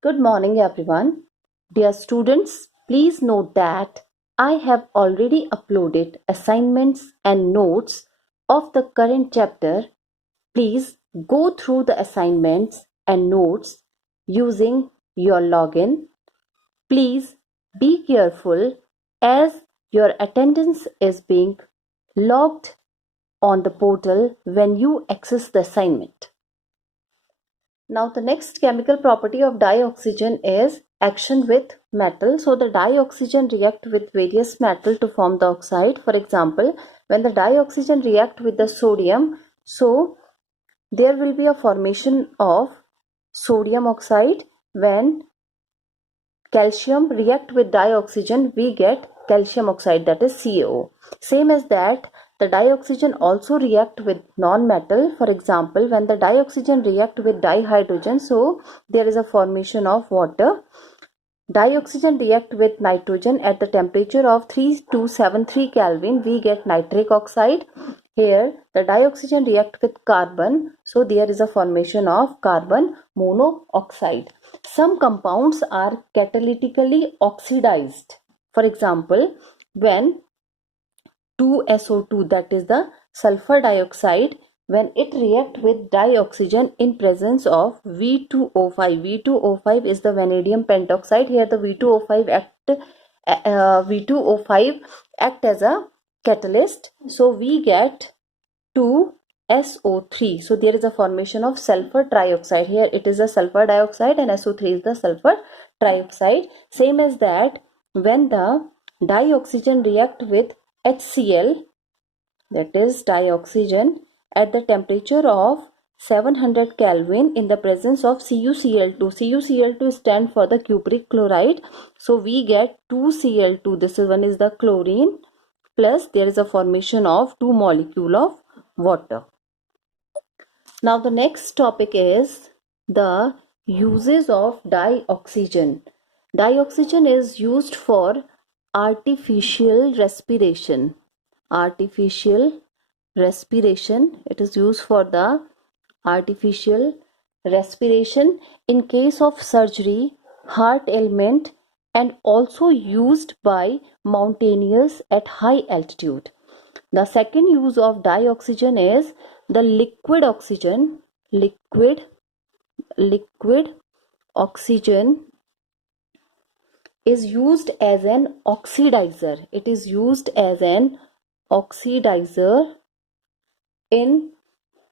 Good morning, everyone. Dear students, please note that I have already uploaded assignments and notes of the current chapter. Please go through the assignments and notes using your login. Please be careful as your attendance is being logged on the portal when you access the assignment. Now the next chemical property of dioxygen is action with metal. So the dioxygen react with various metal to form the oxide. For example, when the dioxygen react with the sodium, so there will be a formation of sodium oxide. When calcium react with dioxygen, we get calcium oxide, that is CaO. Same as that, the dioxygen also react with non-metal. For example, when the dioxygen react with dihydrogen, so there is a formation of water. Dioxygen react with nitrogen at the temperature of 3273 Kelvin, we get nitric oxide. Here the dioxygen react with carbon, so there is a formation of carbon monoxide. Some compounds are catalytically oxidized. For example, when 2SO2, that is the sulfur dioxide, when it react with dioxygen in presence of V2O5. V2O5 is the vanadium pentoxide. Here the V2O5 act as a catalyst. So we get 2SO3. So there is a formation of sulfur trioxide. Here it is a sulfur dioxide and SO3 is the sulfur trioxide. Same as that, when the dioxygen react with HCl, that is dioxygen, at the temperature of 700 Kelvin in the presence of CuCl2. CuCl2 stand for the cupric chloride. So we get 2Cl2. This one is the chlorine, plus there is a formation of 2 molecule of water. Now the next topic is the uses of dioxygen. Dioxygen is used for artificial respiration. Artificial respiration. It is used for the artificial respiration in case of surgery, heart ailment, and also used by mountaineers at high altitude. The second use of dioxygen is the liquid oxygen. Liquid oxygen is used as an oxidizer. It is used as an oxidizer in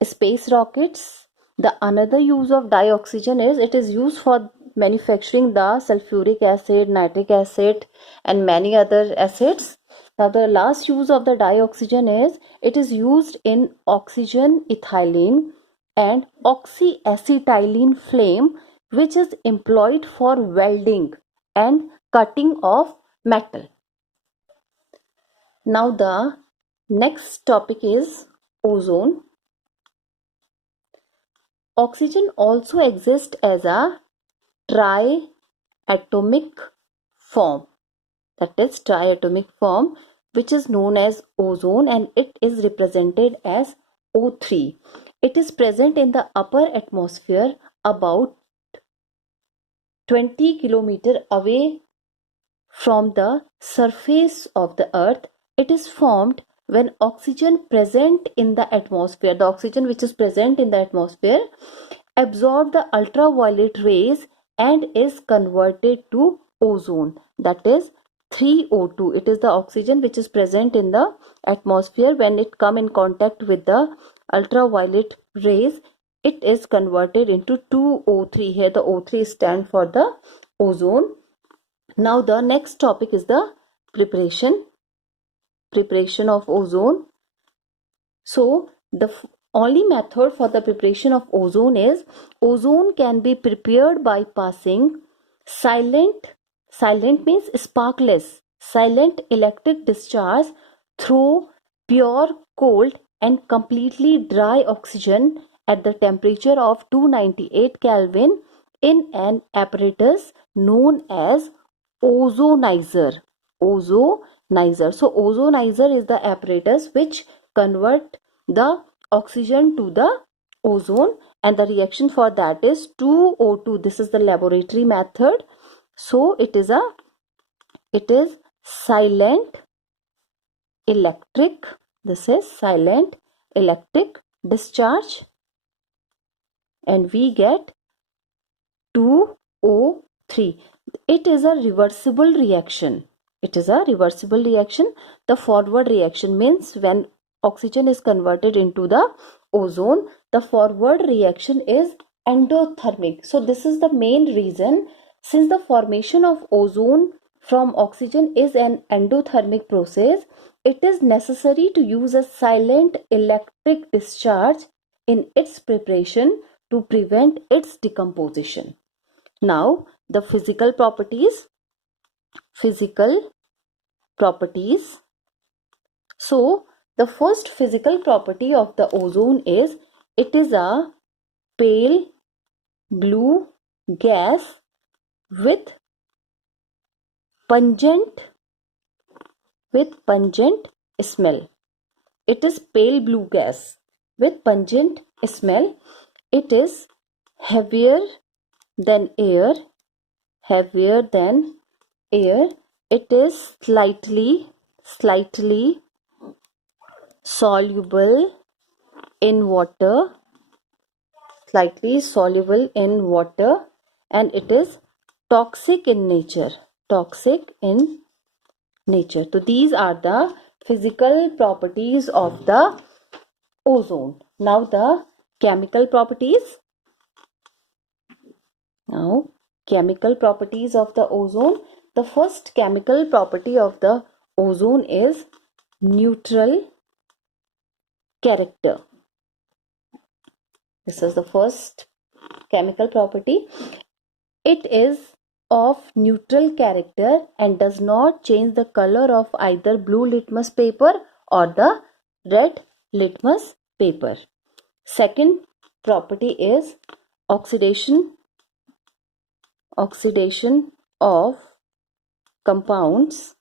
space rockets. The another use of dioxygen is it is used for manufacturing the sulfuric acid, nitric acid, and many other acids. Now the last use of the dioxygen is it is used in oxygen ethylene and oxyacetylene flame, which is employed for welding and cutting of metal. Now the next topic is ozone. Oxygen also exists as a triatomic form, that is triatomic form, which is known as ozone, and it is represented as O3. It is present in the upper atmosphere about 20 kilometers away from the surface of the earth. It is formed when oxygen present in the atmosphere, the oxygen which is present in the atmosphere, absorb the ultraviolet rays and is converted to ozone, that is 3O2. It is the oxygen which is present in the atmosphere. When it come in contact with the ultraviolet rays, it is converted into 2O3. Here the O3 stand for the ozone. Now the next topic is the preparation of ozone. So the only method for the preparation of ozone is ozone can be prepared by passing silent means sparkless, silent electric discharge through pure cold and completely dry oxygen at the temperature of 298 Kelvin in an apparatus known as ozonizer. So ozonizer is the apparatus which convert the oxygen to the ozone, and the reaction for that is 2O2. This is the laboratory method. So it is silent electric. This is silent electric discharge, and we get 2O3. It is a reversible reaction. It is a reversible reaction. The forward reaction means when oxygen is converted into the ozone, the forward reaction is endothermic. So this is the main reason, since the formation of ozone from oxygen is an endothermic process, it is necessary to use a silent electric discharge in its preparation to prevent its decomposition. Now the physical properties. So the first physical property of the ozone is it is a pale blue gas with pungent smell. It is pale blue gas with pungent smell. It is heavier than air. It is slightly soluble in water, and it is toxic in nature. So these are the physical properties of the ozone. Now the chemical properties. Now chemical properties of the ozone. The first chemical property of the ozone is neutral character. This is the first chemical property. It is of neutral character and does not change the color of either blue litmus paper or the red litmus paper. Second property is oxidation of compounds.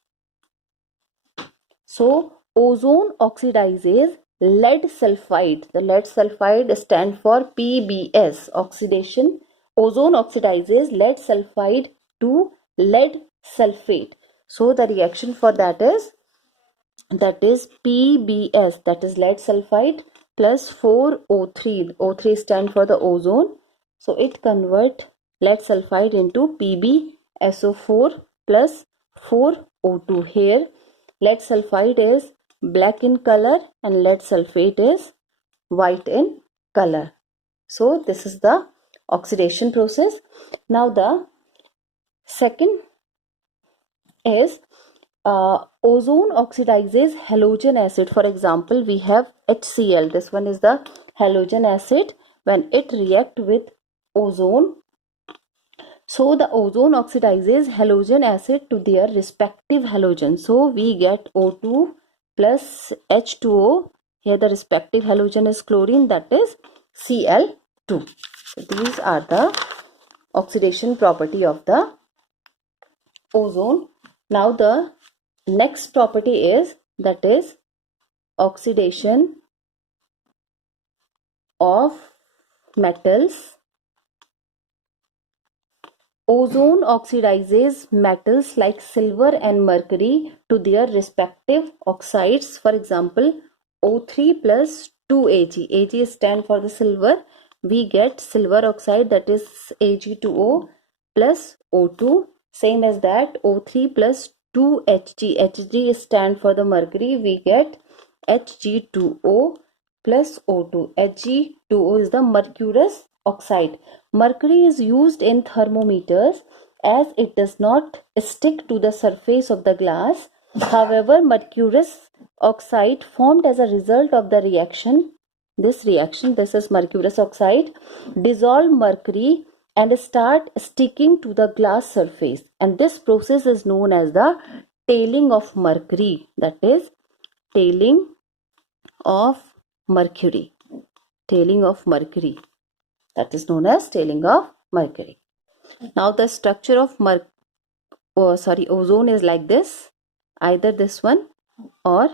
So ozone oxidizes lead sulfide. The lead sulfide stands for PBS. Ozone oxidizes lead sulfide to lead sulfate. So the reaction for that is PBS, that is lead sulfide plus 4O3. O3 stands for the ozone. So it converts lead sulfide into PbSO4 plus 4O2. Here lead sulfide is black in color and lead sulfate is white in color. So this is the oxidation process. Now the second is ozone oxidizes halogen acid. For example, we have HCl. This one is the halogen acid. When it reacts with ozone, so the ozone oxidizes halogen acid to their respective halogen. So we get O2 plus H2O. Here the respective halogen is chlorine, that is Cl2. So these are the oxidation property of the ozone. Now the next property is, that is oxidation of metals. Ozone oxidizes metals like silver and mercury to their respective oxides. For example, O3 plus 2Ag. Ag stands for the silver. We get silver oxide, that is Ag2O plus O2. Same as that, O3 plus 2Hg. Hg stands for the mercury. We get Hg2O plus O2. Hg2O is the mercurous oxide. Mercury is used in thermometers as it does not stick to the surface of the glass. However, mercurous oxide formed as a result of the reaction, this is mercurous oxide, dissolve mercury and start sticking to the glass surface, and this process is known as the tailing of mercury. That is tailing of mercury. That is known as tailing of mercury. Now the structure of ozone is like this. Either this one or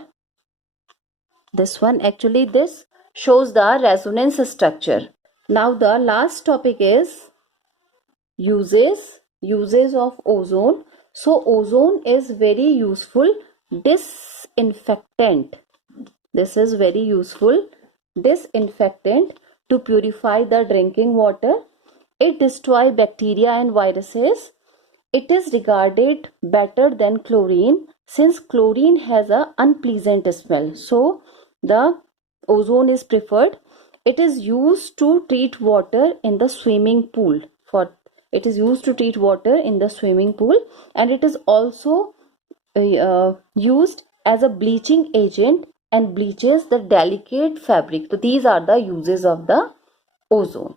this one. Actually this shows the resonance structure. Now the last topic is uses of ozone. So ozone is very useful disinfectant. This is very useful disinfectant to purify the drinking water. It destroys bacteria and viruses. It is regarded better than chlorine since chlorine has a unpleasant smell. So the ozone is preferred. It is used to treat water in the swimming pool. It is used to treat water in the swimming pool, and it is also used as a bleaching agent and bleaches the delicate fabric. So these are the uses of the ozone.